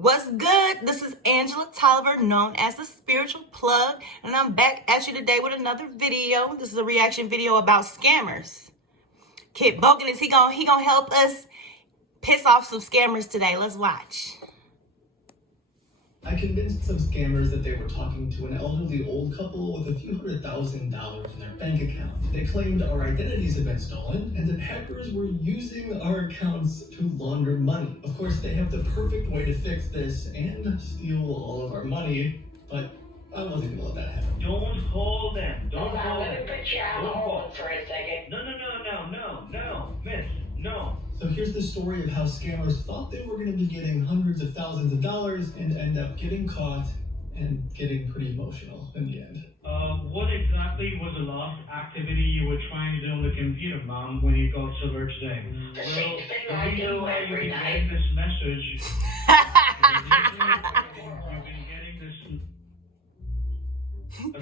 What's good? This is Angela Tolliver, known as the Spiritual Plug, and I'm back at you today with another video. This is a reaction video about scammers. Kit Bogan, is he gonna help us piss off some scammers today? Let's watch. I convinced some scammers that they were talking to an elderly old couple with a few $100,000 in their bank account. They claimed our identities had been stolen and that hackers were using our accounts to launder money. Of course, they have the perfect way to fix this and steal all of our money, but I wasn't gonna let that happen. Don't call them. Don't Hold call on, them. let me put you on hold for a second. No, miss, no. So here's the story of how scammers thought they were going to be getting hundreds of thousands of dollars and end up getting caught and getting pretty emotional in the end. What exactly was the last activity you were trying to do on the computer, Mom, when you got silver today? The same thing the I reason do why every you've been night. getting this message, the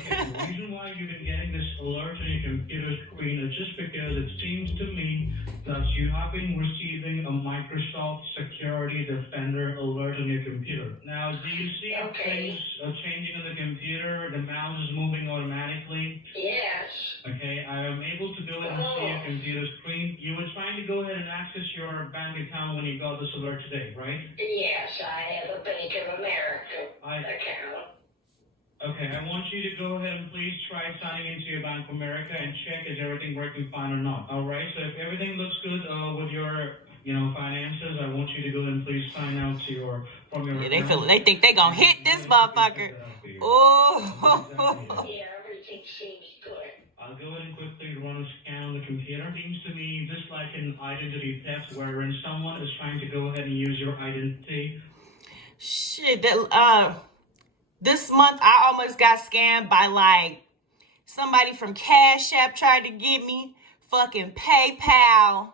reason why you've been getting this alert on your computer screen is just because it seems to me that you have been receiving a Microsoft Security Defender alert on your computer. Now, do you see things changing on the computer? The mouse is moving automatically? Yes. Okay, I am able to go ahead and see your computer screen. You were trying to go ahead and access your bank account when you got this alert today, right? Yes, I have a Bank of America account. Okay, I want you to go ahead and please try signing into your Bank of America and check is everything working fine or not. All right, so if everything looks good with your, finances, I want you to go ahead and please sign out to your They think they gonna hit this motherfucker. Oh. Yeah, everything seems good. I'll go ahead and quickly run a scan on the computer. Seems to me just like an identity theft wherein someone is trying to go ahead and use your identity. Shit, this month I almost got scammed by somebody from Cash App tried to get me, fucking PayPal,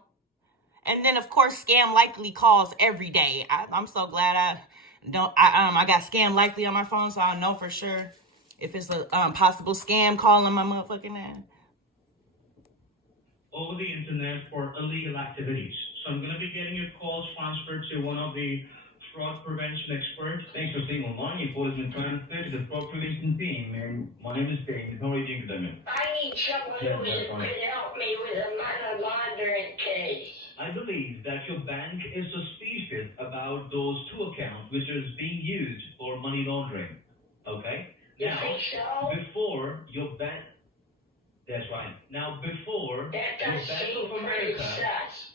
and then of course Scam Likely calls every day. I'm so glad I got Scam Likely on my phone, so I'll know for sure if it's a possible scam calling my motherfucking ass. Over the internet for illegal activities. So I'm going to be getting your calls transferred to one of the fraud prevention experts. Thanks for staying online. Your call has been transferred to the fraud prevention team, and my name is Dane. How are you doing today, I need someone who can help me with a money laundering case. I believe that your bank is suspicious about those two accounts which is being used for money laundering. Okay? You Now, think so? before your bank... That's right. Now, before That your does Bank seem of pretty America... sus.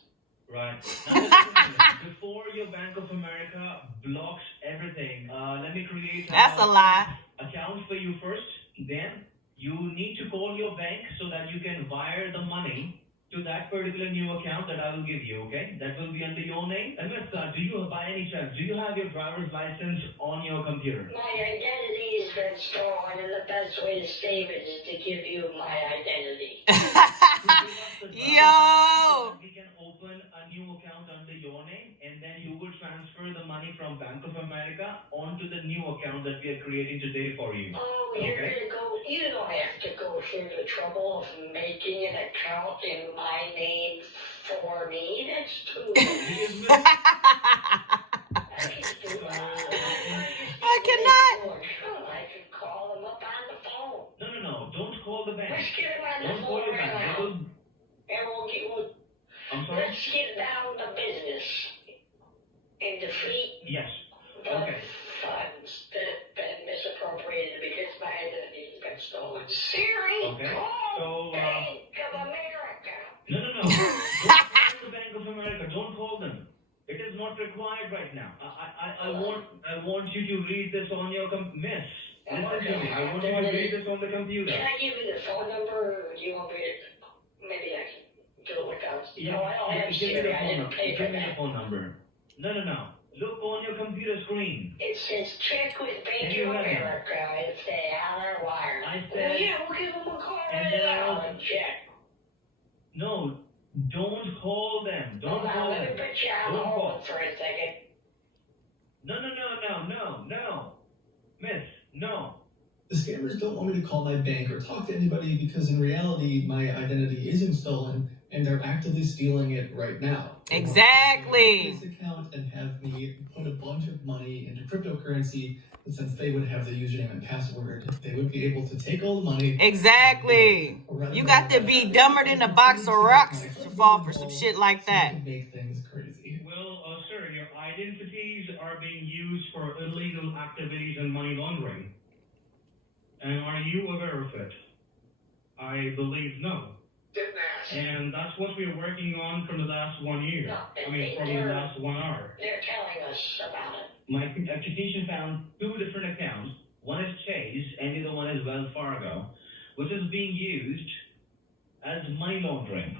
Right. Now, listen to me. Before your Bank of America blocks everything, let me create That's a lie. account for you first. Then you need to call your bank so that you can wire the money to that particular new account that I will give you, okay? That will be under your name. And miss, do you, by any chance, do you have your driver's license on your computer? My identity has been stolen, and the best way to save it is to give you my identity. Yo! We can open a new account under your name, and then you will transfer the money from Bank of America onto the new account that we are creating today for you. Oh, you're gonna go. You don't have to go through the trouble of making an account in my name for me. That's too easy. I cannot. I can call them up on the phone. No. Don't call the bank. Let's get them on the Don't call phone your right bank. now. And I'm sorry? let's get down to business and defeat Yes. the Okay. funds that have been misappropriated because my identity has been stolen. Siri, Okay. call So, Bank of America. No. Don't call the Bank of America. Don't call them. It is not required right now. I want you to read this on your miss. Listen to me. I want you to read this on the computer. Can I give you the phone number, or do you want me to? Maybe I can do it without. No, I don't have Give me Siri. the I phone didn't number. pay for Give me the that. phone number. No. Look on your computer screen. It says check with Bank Can you of hear me? America. It's the wire. I Well, said... yeah, we'll give them a call And right then I now also- and check. No, don't call them. Don't Hold on, call let me them. put you on Don't call. hold for a second. No. Miss, no. The scammers don't want me to call my bank or talk to anybody because in reality, my identity isn't stolen and they're actively stealing it right now. They want Exactly. this account and have me put a bunch of money into cryptocurrency, but since they would have the username and password, they would be able to take all the money. Exactly. You got to be dumber than a box of rocks to fall for some shit like that. So it can make things crazy. Well, sir, your identities are being used for illegal activities and money laundering. And are you aware of it? I believe no. Didn't ask. And that's what we're working on for the last 1 year. No, I mean, from the last 1 hour. They're telling us about it. My application found two different accounts. One is Chase and the other one is Wells Fargo, which is being used as money laundering.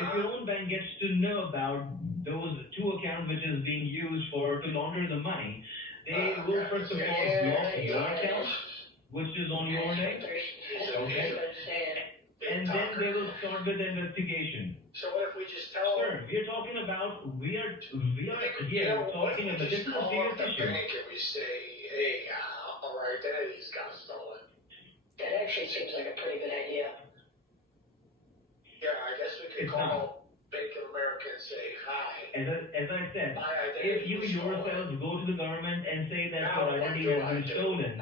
If your own bank gets to know about those two accounts which is being used to launder the money, they will first of all block your account, which is on your name, okay? And then they will start with the investigation. So what if we just tell them? Sir, we are talking about here talking about this is a serious issue. And we say, hey, our identities got stolen. That actually seems like a pretty good idea. Yeah, I guess we could It's call Bank of America and say, hi. As I said, My identity if you was stolen. yourself go to the government and say that Now, your what identity do has I been do? stolen,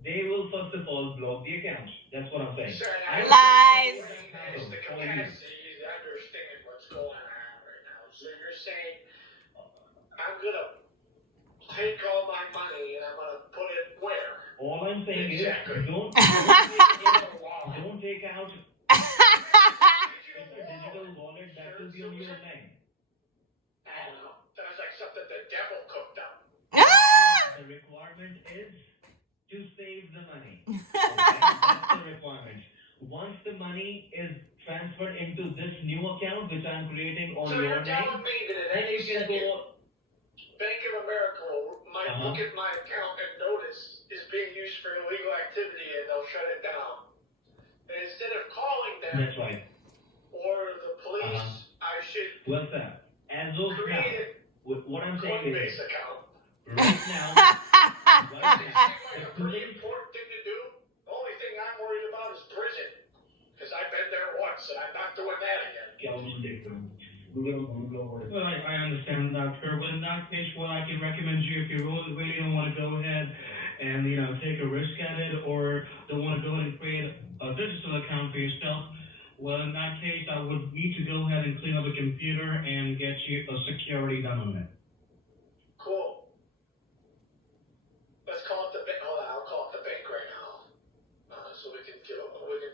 they will first of all block the account. That's what I'm saying. Sir, I- Lies. It's the capacity to understand what's going on right now. So you're saying, I'm gonna take all my money and I'm gonna put it where? All I'm saying Exactly. is don't In the wallet. don't take out a digital wallet that will be on your name. I don't know. Sounds like something the devil cooked up. The requirement is to save the money. Okay? That's the requirement. Once the money is transferred into this new account which I'm creating on So your you're name, telling me that at then any you can second, go. Bank of America might Uh-huh. look at my account and notice it's being used for illegal activity and they'll shut it down. And instead of calling them That's right. or the police, Uh-huh. I should What's that? As of now, create what a I'm saying is Coinbase account. right now, Does right it seem now, like a pretty important thing to do? The only thing I'm worried about is prison. Because I've been there once and I'm not doing that again. Well, I understand that, sir. But in that case, what I can recommend you, if you really don't want to go ahead and, take a risk at it or don't want to go ahead and create a digital account for yourself, well, in that case, I would need to go ahead and clean up the computer and get you a security done on it. Cool. Let's call it the bank. Hold on, I'll call it the bank right now. So we can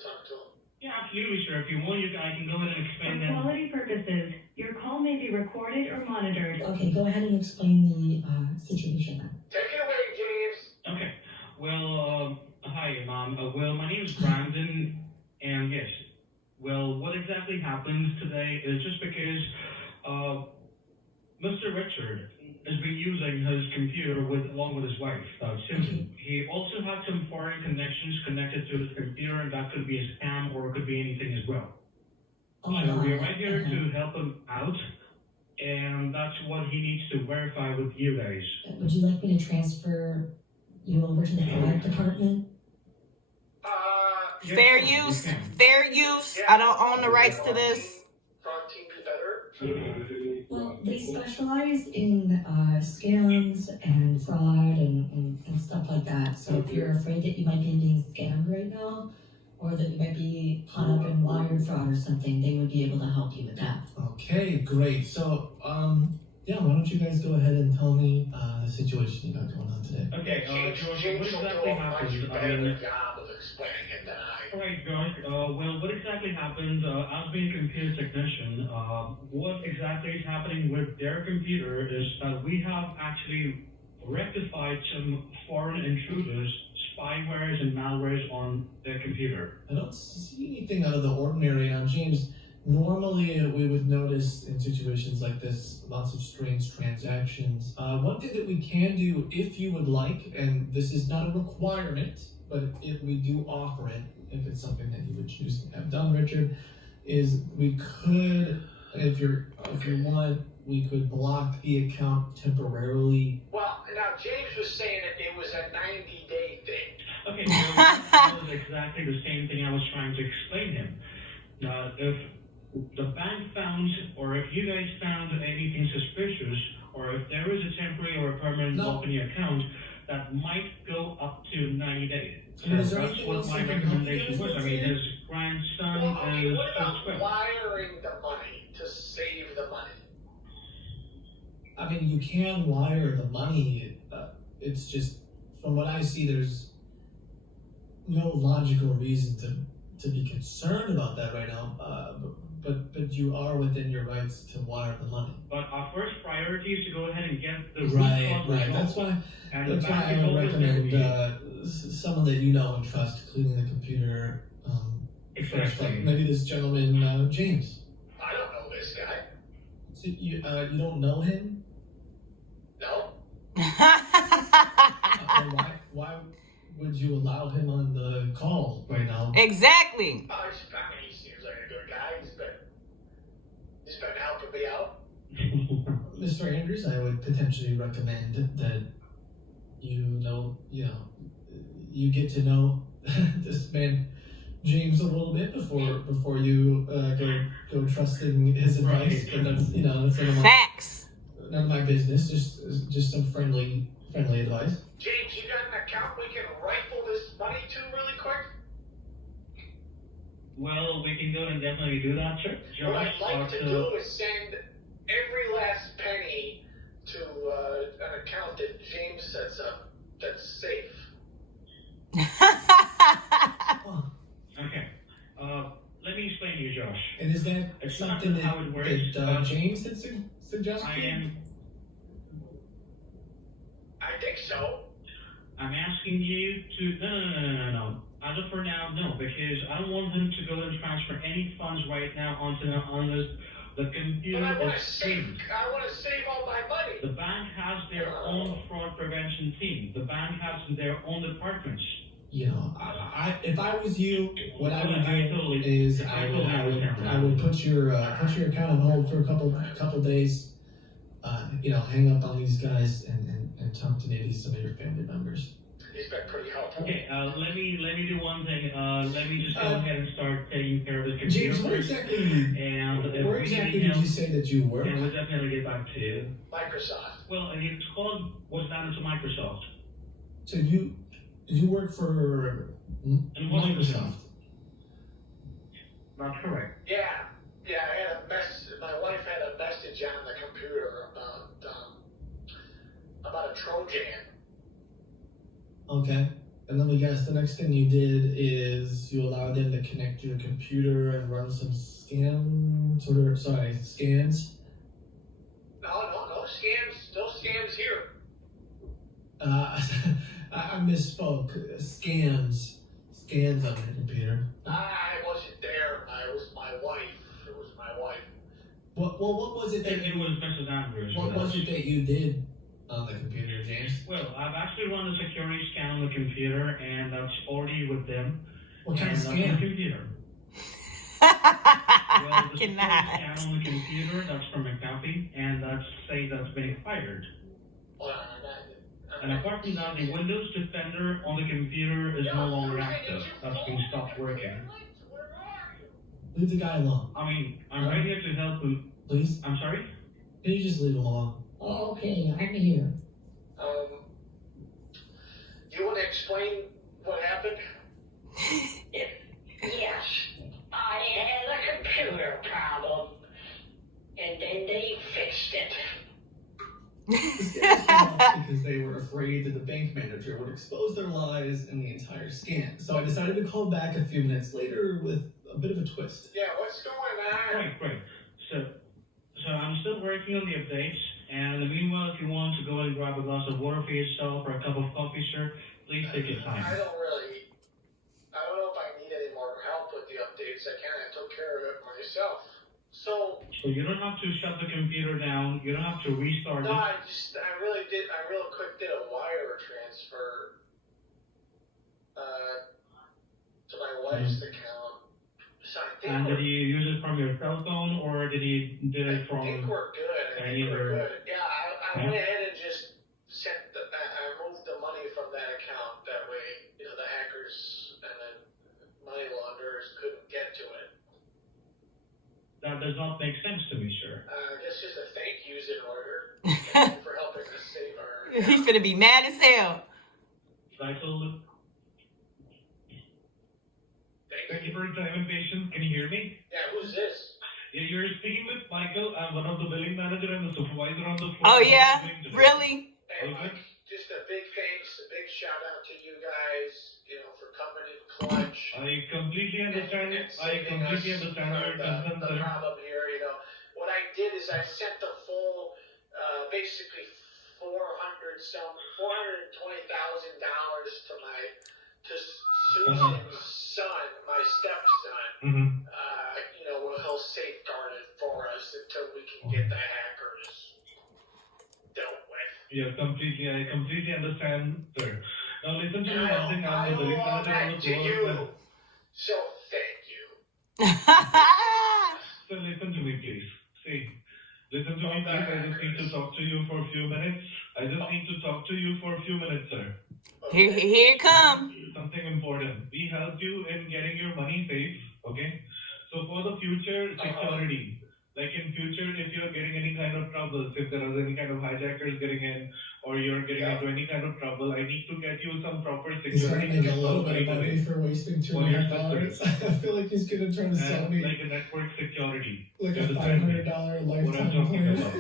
talk to them. Yeah, absolutely, sir. If you want, I can go ahead and explain For that. quality purposes, your call may be recorded or monitored. Okay, go ahead and explain the situation then. Take it away, James. Okay. Well, hi, Mom. Well, my name is Brandon, and yes. Well, what exactly happened today is just because Mr. Richard has been using his computer along with his wife, Susan. He also had some foreign connections connected to his computer, and that could be a scam or it could be anything as well. Oh my So God. we're right here Okay. to help him out, and that's what he needs to verify with you guys. Would you like me to transfer you over to the fraud department? Fair use. Fair use. I don't own the rights to this. Front team be better. Well, they specialize in scams and fraud and stuff like that. So if you're afraid that you might be being scammed right now, or that you might be caught up in wire fraud or something, they would be able to help you with that. Okay, great. So, yeah, why don't you guys go ahead and tell me the situation you got going on today? Okay, James George, will what do exactly a much happened? better job of explaining it than I. All right, George. Well, what exactly happened? As being a computer technician, what exactly is happening with their computer is that we have actually rectified some foreign intruders, spywares, and malwares on their computer. I don't see anything out of the ordinary. James, normally we would notice in situations like this lots of strange transactions. One thing that we can do, if you would like, and this is not a requirement, but if we do offer it, if it's something that you would choose to have done, Richard, is we could, if you want, we could block the account temporarily. Well, now James was saying that it was a 90-day thing. Okay, so that was exactly the same thing I was trying to explain him. If the bank found, or if you guys found anything suspicious or if there is a temporary or a permanent No. block in your account, that might go up to 90 days. I mean, is So there that's anything what else my I can help you recommendation guys was. I with mean, today? his grandson Well, I mean, is what just about 12. wiring the money to save the money? I mean, you can wire the money. It's just, from what I see, there's no logical reason to be concerned about that right now. But you are within your rights to wire the money. But our first priority is to go ahead and get the root Right, cause right. resolved. That's why. And the That's why bank I is would always there recommend for you. someone that you know and trust cleaning the computer. First, like Exactly. maybe this gentleman James. I don't know this guy. So you don't know him? No. Why would you allow him on the call right now? Exactly. He seems like a good guy. He's been helping me out. Mr. Andrews, I would potentially recommend that you get to know this man James a little bit before you go trusting his advice. Right. But that's Facts. none of my business. Just some friendly advice. James, you got an account we can rifle this money to really quick? Well, we can go and definitely do that, sure. What Josh, I'd like to do is send every last penny to an account that James sets up that's safe. Huh. Okay. Let me explain to you, Josh. And is that It's not something how it works, that but James had suggested? I think so. I'm asking you to no. As of for now, no, because I don't want him to go and transfer any funds right now onto the computer. But I want is to save. saved. I want to save all my money. The bank has their own fraud prevention team. The bank has their own departments. I if I was you, what I would I do totally- is I I totally understand that. would put your account on hold for a couple days. Hang up on these guys and talk to maybe some of your family members. He's been pretty helpful. Okay, let me do one thing. Let me just go ahead and start taking care of the computer James, where first. exactly And if where we exactly need did help, you say that you work? then we'll definitely get back to you. Microsoft. Well, it's called what's down to Microsoft. So you work for And what is it? Microsoft. That's correct. Yeah. I had my wife had a message on the computer about a Trojan. Okay. And let me guess, the next thing you did is you allowed them to connect your computer and run some scans. No scams here. I misspoke. Scans on your computer. I wasn't there. It was my wife. What was it that It was Mrs. Andrews. what with was us. it that you did on the computer, James? Well, I've actually run a security scan on the computer, and that's already with them. What kind of And that's on the scan? computer. Well, the security Cannot. scan on the computer, that's from McAfee, and that's say that's been expired. And apart from that, the Windows Defender on the computer is no longer active. That's been stopped working. Leave the guy alone, I mean, I'm right here to help him. please. I'm sorry? Can you just leave him alone? Oh, okay, I'm here. You want to explain what happened? Yes, I had a computer problem, and then they fixed it. This guy came up because they were afraid that the bank manager would expose their lies and the entire scam. So I decided to call back a few minutes later with a bit of a twist. Yeah, what's going on? Great. So I'm still working on the updates, and in the meanwhile, if you want to go and grab a glass of water for yourself or a cup of coffee, sir, please take your time. I don't know if I need any more help with the updates. I took care of it myself. So You don't have to shut the computer down. You don't have to restart no, it. I real quick did a wire transfer to my wife's account. So I think And did you use it from your cell phone, or did you do it I from? think we're good. Yeah, I went ahead and just I moved the money from that account. That way, the hackers and the money launderers couldn't get to it. That does not make sense to me, sir. I guess just a thank yous in order. He finna be mad as hell. I told him, Thank thank you you. for your time and patience. Can you hear me? Yeah, who's this? Yeah, you're speaking with Michael. I'm one of the billing manager and the supervisor on the floor. Oh How are you yeah? doing today? Really? Hey, All Mike, good? just a big thanks, a big shout out to you guys, for coming in clutch. I completely understand. And I saving completely us understand from your concern, the sir. problem here. What I did is I sent the full, basically $420,000 to Susan's son, my stepson. Mm-hmm. He'll safeguard it for us until we can get the hackers dealt with. Yeah, I completely understand, sir. Now listen to me And one thing. I'm I the owe billing all manager on that the to floor. you. So thank you. So listen to me, please. See, listen to me, please. I just need to talk to you for a few minutes. I just need to talk to you for a few minutes, sir. Here it come. Something important. We help you in getting your money safe, okay? So for the future security, like in future, if you're getting any kind of troubles, if there are any kind of hijackers getting in, or you're getting into any kind of trouble, I need to get you some proper He's trying security to make a little installed bit of right money away. for wasting For your $2.5. I feel like he's gonna try to sell And me like a network security. like You a understand me? $500 What I'm lifetime talking plan. about.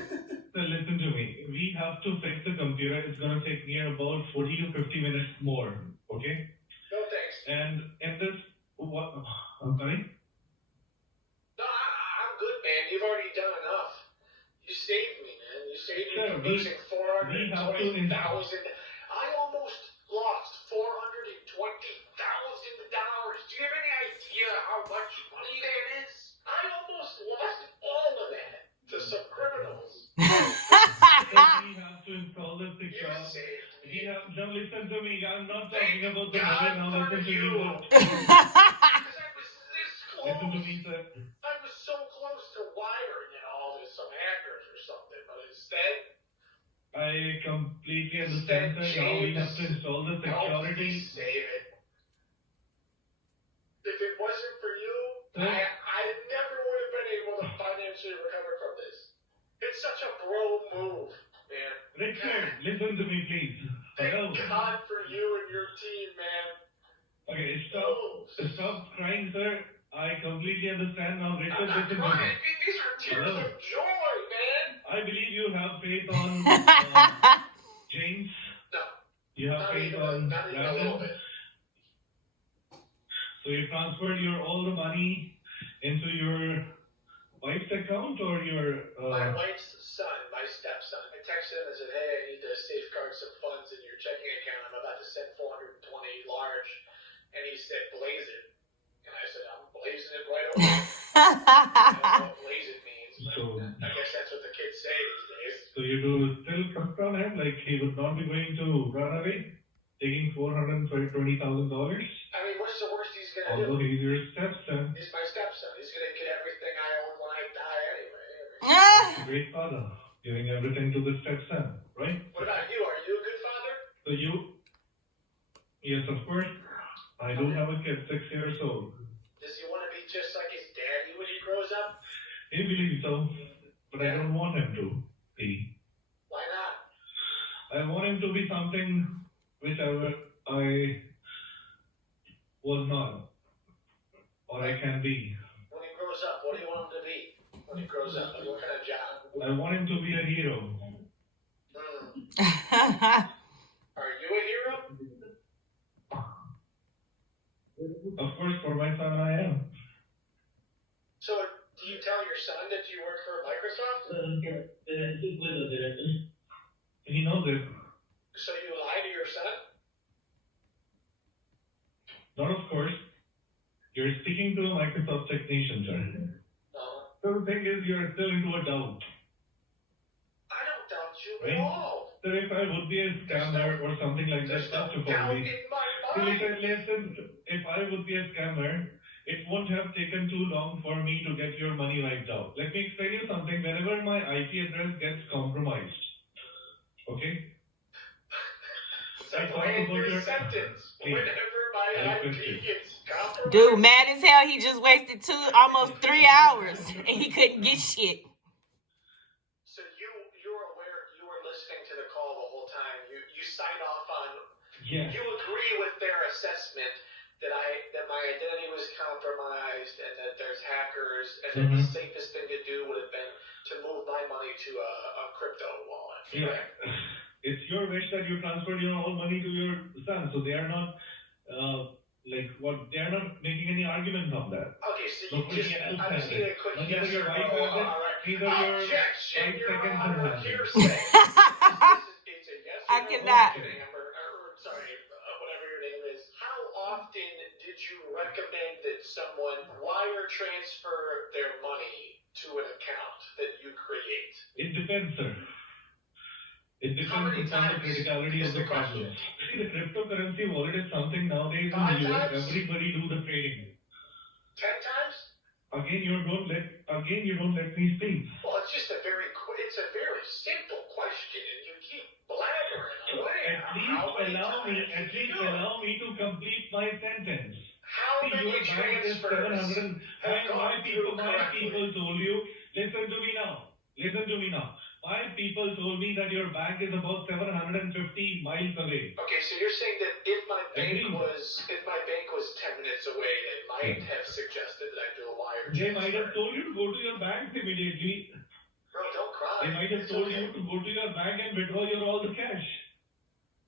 So listen to me. We have to fix the computer. It's gonna take me about 40 to 50 minutes more, okay? No thanks. And in this, what? I'm sorry. No, I'm good, man. You've already done enough. You saved me, man. You saved me Sure, from we losing have to $420,000. I almost lost $420,000. Do you have any idea how much money that is? I almost lost all of that to some criminals. We have to install the You secure. saved We me. have. Now listen to me. I'm not talking Thank about the God money. Now for listen to me. you. Sir. Because I was this Listen to close. me, sir. I was so close to wiring it all to some hackers or something, but instead, I completely understand, sir. Now we have to install the help me security. save it. If it wasn't for you, Sir? I never would have been able to financially recover from this. It's such a bro move, man. Richard, listen to me, please. Thank Hello. God for you and your team, man. Okay, stop crying, sir. I completely understand now. I'm Richard, not listen to me. crying. These are tears Hello. of joy, man. I believe you have faith on James. No, You have not faith even, on not even a little Brandon. bit. So you transferred all the money into your wife's account or your My wife's son, my stepson, I texted him and said, hey, I need to safeguard some funds in your checking account. I'm about to send 420 large. And he said, blaze it. And I said, I'm blazing it right over. I don't know what blaze it means, but So- I guess that's what the kids say these days. So you do still trust on him, like he would not be going to run away, taking $420,000. I mean, what's the worst he's going to Although do? he's your stepson, He's my stepson. He's going to get everything I own when I die anyway. great father, giving everything to the stepson, right? What about you? Are you a good father? So yes, of course. I do have a kid, 6 years old. Does he want to be just like his daddy when he grows up? He believes so, but I don't want him to be. Why not? I want him to be something which I was not, or I can be. When he grows up, what do you want him to be? When he grows up, what kind of job? I want him to be a hero. Are you a hero? Of course, for my son, I am. So, do you tell your son that you work for Microsoft? He knows it. So you lie to your son? Not of course. You're speaking to a Microsoft technician, sir. No. So the thing is, you're still into a doubt. I don't doubt you Right. at all. So if I would be a scammer or something like that, There's no first of doubt all, in my So mind. listen, if I would be a scammer, it won't have taken too long for me to get your money wiped out. Let me explain you something. Whenever my IP address gets compromised, okay? It's a I talk brand about new your- sentence. Please. Whenever my I IP listen. gets compromised. Dude, mad as hell. He just wasted almost 3 hours and he couldn't get shit. So you were aware, you were listening to the call the whole time time, you sign off on. Yeah. You agree with their assessment that my identity was compromised and that there's hackers and that the safest thing to do would have been to move my money to a crypto wallet. Yeah. Right? It's your wish that you transferred your all money to your son, so they are not they are not making any argument on that. Okay, so you Nobody just, else I has just need it. a quick Neither yes your or wife no. has it, All right. neither your Objection, 5 Your seconds Honor, has it. hearsay. It's a yes or I no cannot. question, Amber, or sorry, whatever your name is. How often did you recommend that someone wire transfer their money to an account that you create? It depends, sir. It How depends many upon the times criticality is of the the question? problem. See, the cryptocurrency wallet is something nowadays in 5 the US, times? everybody do the trading. 10 times? Again, you don't let me speak. Well, it's just a very simple question, and you keep blabbering away. At least allow me to complete my sentence. How See, many your bank is transfers 700. have My gone through people correctly? told you. Listen to me now. My people told me that your bank is about 750 miles away. Okay, so you're saying that if my bank Agreed. was 10 minutes away, they might have suggested that I do a wire They transfer. might have told you to go to your bank immediately. Bro, don't cry. They might have It's told okay. you to go to your bank and withdraw all the cash.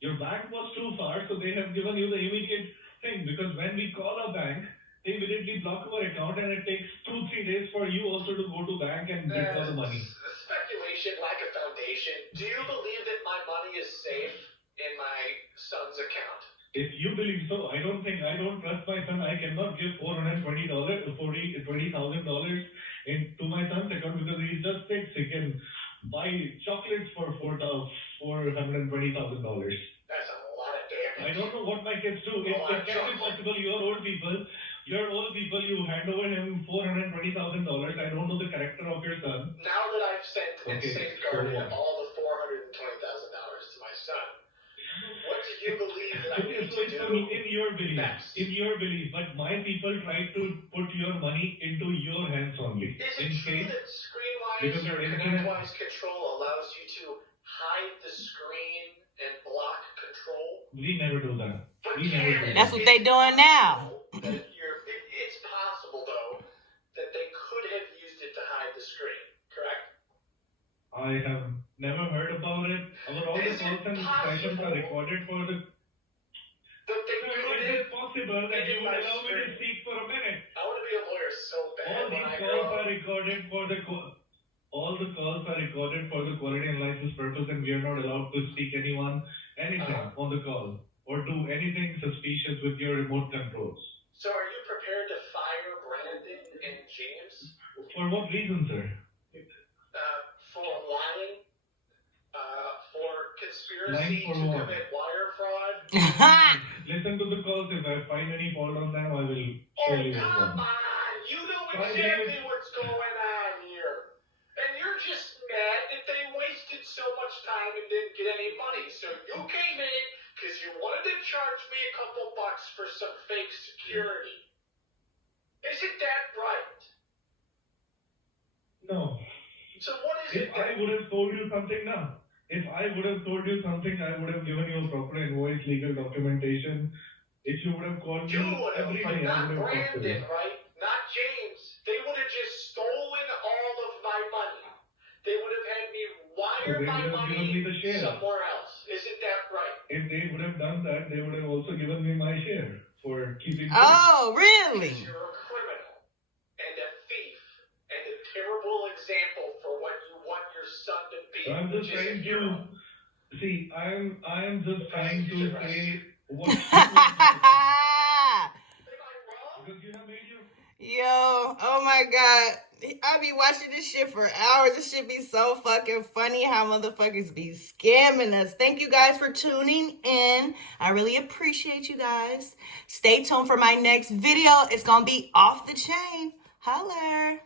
Your bank was too far, so they have given you the immediate thing. Because when we call a bank, they immediately block our account, and it takes 2-3 days for you also to go to bank and withdraw the money. Speculation, lack of foundation. Do you believe that my money is safe in my son's account? If you believe so, I don't trust my son. I cannot give $20,000 into my son's account because he's just 6. He can buy chocolates for $420,000. That's a lot of damage. I don't know what my kids do. If it can be possible, you're old people, you hand over him $420,000. I don't know the character of your son. Now that I've sent and Okay, safeguarded so what? all the $420,000 to my son, what do you believe that I need So to it's do? in your belief. next? In your belief. But my people try to put your money into your hands only. Is In it true case that ScreenWise because or your internet- ConnectWise Control allows you to hide the screen and block control? we never do that. But We never do can- that. That's what they doing now. It's possible, though, that they could have used it to hide the screen, correct? I have never heard about it. All the Is it calls and sessions are possible? recorded for the. That they Sir, could is have. it possible that you would allow me to Screen. speak for a minute? I want to be a lawyer so bad All when these I calls grow are up. recorded for the all the calls are recorded for the quality and license purpose, and we are not allowed to speak anything on the call or do anything suspicious with your remote controls. So are you prepared to fire Brandon and James For what reason, sir? for lying, for conspiracy Lying for to what? commit wire fraud? Listen to the calls. If I find any fault on them, I will Oh, surely come respond. on! You know Why exactly did what's going on here. And you're just mad that they wasted so much time and didn't get any money. So you came in because you wanted to charge me a couple bucks for some fake security. Isn't that right? No. So what is If it I that... would have told you something now, if I would have told you something, I would have given you a proper invoice, legal documentation. If you would have called me You would have, every but day, I not would have talked to you. Brandon, right? Not James. They would have just stolen all of my money. They would have had me wire So they my would have given me the money share. somewhere else. Isn't that right? If they would have done that, they would have also given me my share for keeping. Oh, really? You're a criminal and a thief and a terrible example for what you want your son to be. I'm just which is a trying hero. to see. I am just trying to say what. Am I wrong? Because you have made your. Yo, oh my god. I be watching this shit for hours. This shit be so fucking funny how motherfuckers be scamming us. Thank you guys for tuning in. I really appreciate you guys. Stay tuned for my next video. It's gonna be off the chain. Holler.